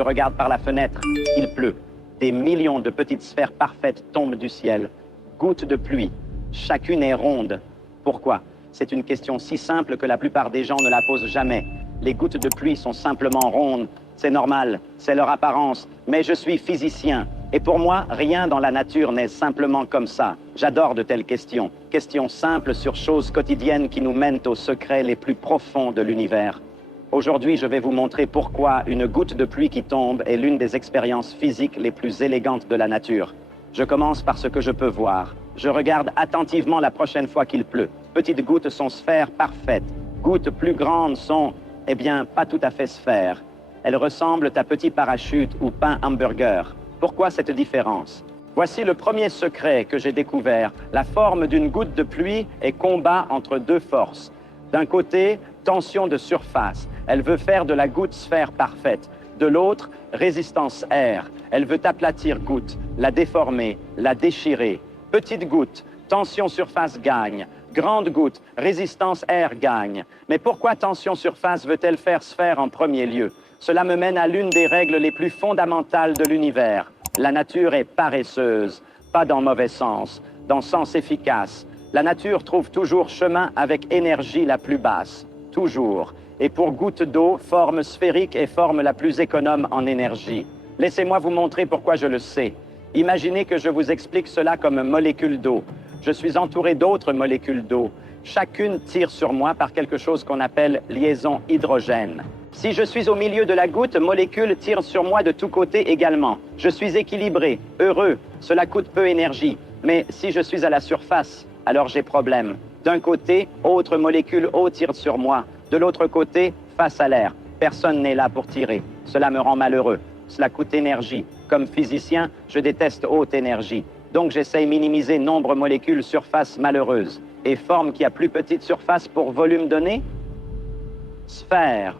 Je regarde par la fenêtre, il pleut. Des millions de petites sphères parfaites tombent du ciel. Gouttes de pluie. Chacune est ronde. Pourquoi? C'est une question si simple que la plupart des gens ne la posent jamais. Les gouttes de pluie sont simplement rondes. C'est normal, c'est leur apparence. Mais je suis physicien. Et pour moi, rien dans la nature n'est simplement comme ça. J'adore de telles questions. Questions simples sur choses quotidiennes qui nous mènent aux secrets les plus profonds de l'univers. Aujourd'hui, je vais vous montrer pourquoi une goutte de pluie qui tombe est l'une des expériences physiques les plus élégantes de la nature. Je commence par ce que je peux voir. Je regarde attentivement la prochaine fois qu'il pleut. Petites gouttes sont sphères parfaites. Gouttes plus grandes sont, eh bien, pas tout à fait sphères. Elles ressemblent à petits parachutes ou pain hamburger. Pourquoi cette différence? Voici le premier secret que j'ai découvert. La forme d'une goutte de pluie est combat entre deux forces. D'un côté, tension de surface. Elle veut faire de la goutte sphère parfaite. De l'autre, résistance air. Elle veut aplatir goutte, la déformer, la déchirer. Petite goutte, tension surface gagne. Grande goutte, résistance air gagne. Mais pourquoi tension surface veut-elle faire sphère en premier lieu? Cela me mène à l'une des règles les plus fondamentales de l'univers. La nature est paresseuse, pas dans mauvais sens, dans sens efficace. La nature trouve toujours chemin avec énergie la plus basse, toujours. Et pour goutte d'eau, forme sphérique et forme la plus économe en énergie. Laissez-moi vous montrer pourquoi je le sais. Imaginez que je vous explique cela comme molécule d'eau. Je suis entouré d'autres molécules d'eau. Chacune tire sur moi par quelque chose qu'on appelle liaison hydrogène. Si je suis au milieu de la goutte, molécules tirent sur moi de tous côtés également. Je suis équilibré, heureux, cela coûte peu d'énergie. Mais si je suis à la surface, alors j'ai problème. D'un côté, autre molécule eau tire sur moi. De l'autre côté, face à l'air. Personne n'est là pour tirer. Cela me rend malheureux. Cela coûte énergie. Comme physicien, je déteste haute énergie. Donc j'essaye minimiser nombre molécules surface malheureuse. Et forme qui a plus petite surface pour volume donné? Sphère.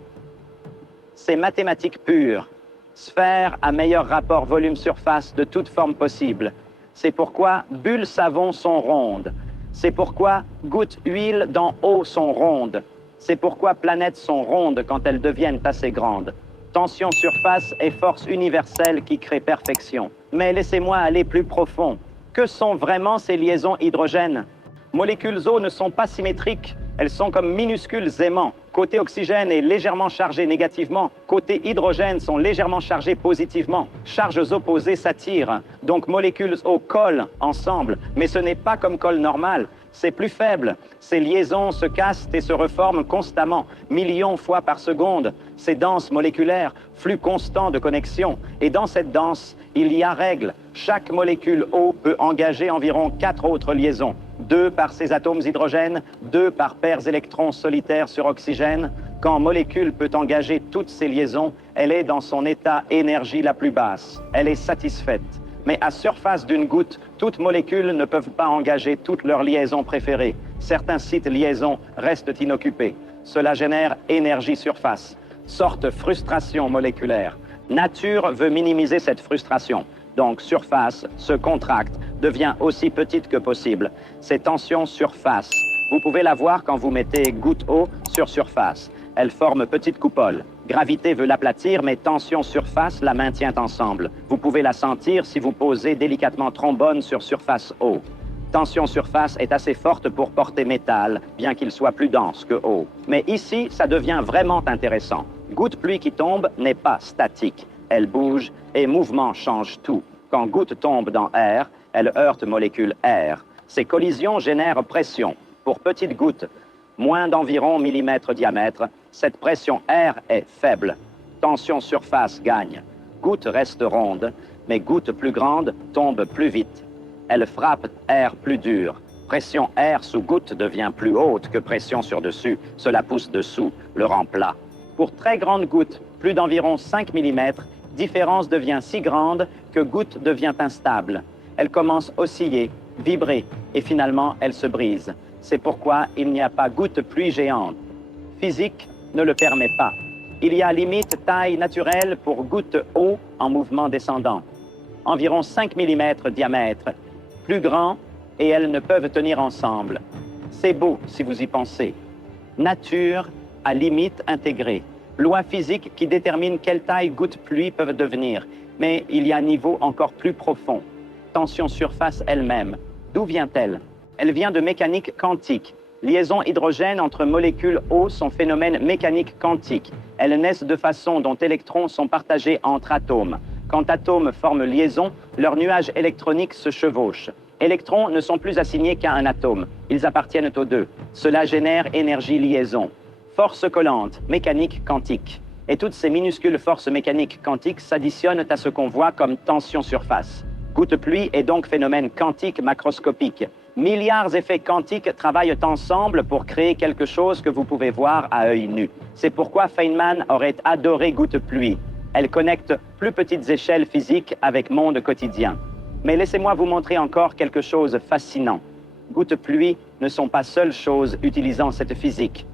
C'est mathématique pure. Sphère a meilleur rapport volume-surface de toute forme possible. C'est pourquoi bulles savon sont rondes. C'est pourquoi gouttes huile dans eau sont rondes. C'est pourquoi planètes sont rondes quand elles deviennent assez grandes. Tension surface est force universelle qui crée perfection. Mais laissez-moi aller plus profond. Que sont vraiment ces liaisons hydrogènes? Molécules eau ne sont pas symétriques. Elles sont comme minuscules aimants. Côté oxygène est légèrement chargé négativement. Côté hydrogène sont légèrement chargés positivement. Charges opposées s'attirent. Donc molécules eau collent ensemble. Mais ce n'est pas comme colle normale. C'est plus faible. Ces liaisons se cassent et se reforment constamment, millions de fois par seconde. C'est danse moléculaire, flux constant de connexion. Et dans cette danse, il y a règle. Chaque molécule eau peut engager environ 4 autres liaisons. 2 par ses atomes hydrogène, 2 par paires électrons solitaires sur oxygène. Quand molécule peut engager toutes ces liaisons, elle est dans son état énergie la plus basse. Elle est satisfaite. Mais à surface d'une goutte, toutes molécules ne peuvent pas engager toutes leurs liaisons préférées. Certains sites liaisons restent inoccupés. Cela génère énergie surface, sorte frustration moléculaire. Nature veut minimiser cette frustration. Donc surface se contracte, devient aussi petite que possible. C'est tension surface. Vous pouvez la voir quand vous mettez goutte eau sur surface. Elle forme petite coupole. Gravité veut l'aplatir, mais tension surface la maintient ensemble. Vous pouvez la sentir si vous posez délicatement trombone sur surface eau. Tension surface est assez forte pour porter métal, bien qu'il soit plus dense que eau. Mais ici, ça devient vraiment intéressant. Goutte pluie qui tombe n'est pas statique. Elle bouge et mouvement change tout. Quand goutte tombe dans air, elle heurte molécule air. Ces collisions génèrent pression. Pour petite goutte, moins d'environ millimètres diamètre, cette pression air est faible. Tension surface gagne. Goutte reste ronde, mais goutte plus grande tombe plus vite. Elle frappe air plus dur. Pression air sous goutte devient plus haute que pression sur dessus. Cela pousse dessous, le rend plat. Pour très grandes gouttes, plus d'environ 5 mm, différence devient si grande que goutte devient instable. Elle commence à osciller, vibrer, et finalement elle se brise. C'est pourquoi il n'y a pas goutte pluie géante. Physique ne le permet pas. Il y a limite taille naturelle pour goutte eau en mouvement descendant. Environ 5 mm diamètre, plus grand, et elles ne peuvent tenir ensemble. C'est beau si vous y pensez. Nature à limite intégrée. Loi physique qui détermine quelle taille gouttes pluie peuvent devenir. Mais il y a un niveau encore plus profond. Tension surface elle-même. D'où vient-elle? Elle vient de mécanique quantique. Liaisons hydrogène entre molécules eau sont phénomènes mécaniques quantiques. Elles naissent de façon dont électrons sont partagés entre atomes. Quand atomes forment liaison, leurs nuages électroniques se chevauchent. Électrons ne sont plus assignés qu'à un atome. Ils appartiennent aux deux. Cela génère énergie liaison. Force collante, mécanique quantique. Et toutes ces minuscules forces mécaniques quantiques s'additionnent à ce qu'on voit comme tension surface. Goutte pluie est donc phénomène quantique macroscopique. Milliards d'effets quantiques travaillent ensemble pour créer quelque chose que vous pouvez voir à œil nu. C'est pourquoi Feynman aurait adoré Goutte pluie. Elle connecte plus petites échelles physiques avec monde quotidien. Mais laissez-moi vous montrer encore quelque chose de fascinant. Gouttes pluie ne sont pas seules choses utilisant cette physique.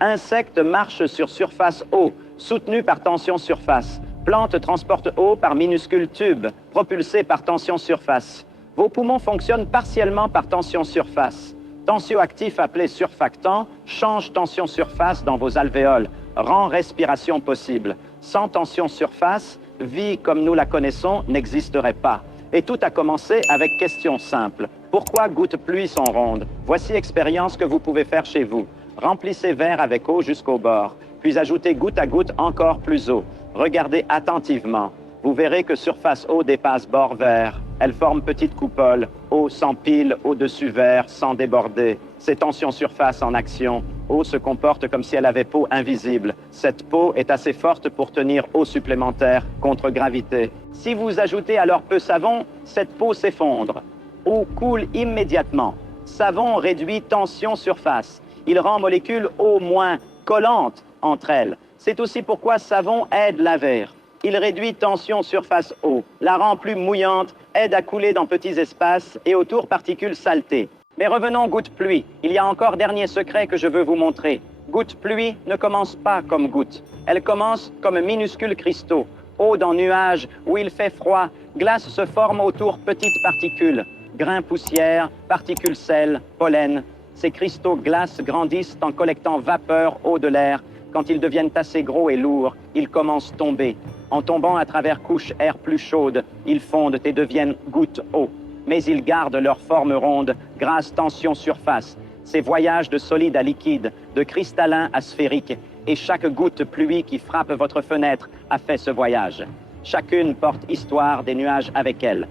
Insectes marchent sur surface eau, soutenus par tension surface. Plantes transportent eau par minuscules tubes, propulsés par tension surface. Vos poumons fonctionnent partiellement par tension surface. Tensioactif appelé surfactant change tension surface dans vos alvéoles, rend respiration possible. Sans tension surface, vie comme nous la connaissons n'existerait pas. Et tout a commencé avec question simple. Pourquoi gouttes pluie sont rondes? Voici l'expérience que vous pouvez faire chez vous. Remplissez verre avec eau jusqu'au bord, puis ajoutez goutte à goutte encore plus eau. Regardez attentivement. Vous verrez que surface eau dépasse bord verre. Elle forme petite coupole. Eau s'empile au-dessus verre sans déborder. C'est tension surface en action. Eau se comporte comme si elle avait peau invisible. Cette peau est assez forte pour tenir eau supplémentaire contre gravité. Si vous ajoutez alors peu savon, cette peau s'effondre. Eau coule immédiatement. Savon réduit tension surface. Il rend molécules eau moins collantes entre elles. C'est aussi pourquoi savon aide la verre. Il réduit tension surface eau, la rend plus mouillante, aide à couler dans petits espaces et autour particules saletés. Mais revenons goutte pluie. Il y a encore dernier secret que je veux vous montrer. Goutte pluie ne commence pas comme goutte. Elle commence comme minuscules cristaux. Eau dans nuages où il fait froid, glace se forme autour petites particules. Grains poussière, particules sel, pollen. Ces cristaux glaces grandissent en collectant vapeur, eau de l'air. Quand ils deviennent assez gros et lourds, ils commencent à tomber. En tombant à travers couches air plus chaudes, ils fondent et deviennent gouttes eau. Mais ils gardent leur forme ronde grâce tension surface. Ces voyages de solide à liquide, de cristallin à sphérique. Et chaque goutte pluie qui frappe votre fenêtre a fait ce voyage. Chacune porte histoire des nuages avec elle.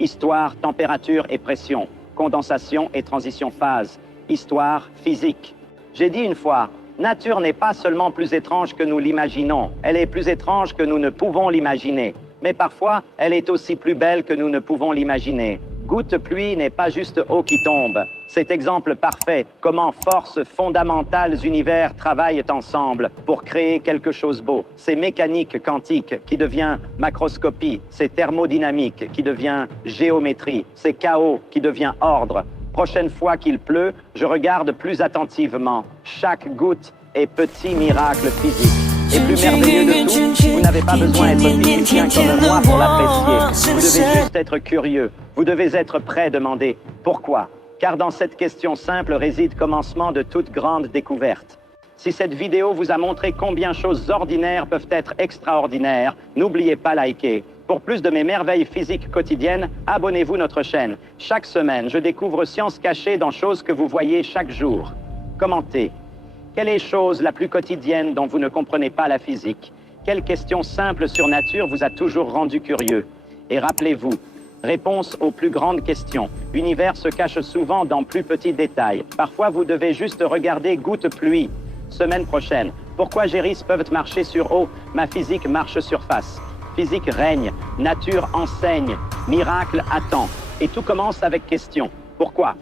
Histoire, température et pression. Condensation et transition phase. Histoire physique. J'ai dit une fois, nature n'est pas seulement plus étrange que nous l'imaginons, elle est plus étrange que nous ne pouvons l'imaginer. Mais parfois, elle est aussi plus belle que nous ne pouvons l'imaginer. Goutte pluie n'est pas juste eau qui tombe. C'est exemple parfait comment forces fondamentales univers travaillent ensemble pour créer quelque chose de beau. C'est mécanique quantique qui devient macroscopie, c'est thermodynamique qui devient géométrie, c'est chaos qui devient ordre. Prochaine fois qu'il pleut, je regarde plus attentivement. Chaque goutte est petit miracle physique. Et plus merveilleux de tout, vous n'avez pas besoin d'être physicien comme moi pour l'apprécier. Vous devez juste être curieux. Vous devez être prêt à demander pourquoi. Car dans cette question simple réside le commencement de toute grande découverte. Si cette vidéo vous a montré combien choses ordinaires peuvent être extraordinaires, n'oubliez pas liker. Pour plus de mes merveilles physiques quotidiennes, abonnez-vous à notre chaîne. Chaque semaine, je découvre sciences cachées dans choses que vous voyez chaque jour. Commentez. Quelle est la chose la plus quotidienne dont vous ne comprenez pas la physique? Quelle question simple sur nature vous a toujours rendu curieux? Et rappelez-vous, réponse aux plus grandes questions. L'univers se cache souvent dans plus petits détails. Parfois, vous devez juste regarder goutte pluie. Semaine prochaine, pourquoi gérisses peuvent marcher sur eau? Ma physique marche surface. Physique règne, nature enseigne, miracle attend. Et tout commence avec question. Pourquoi?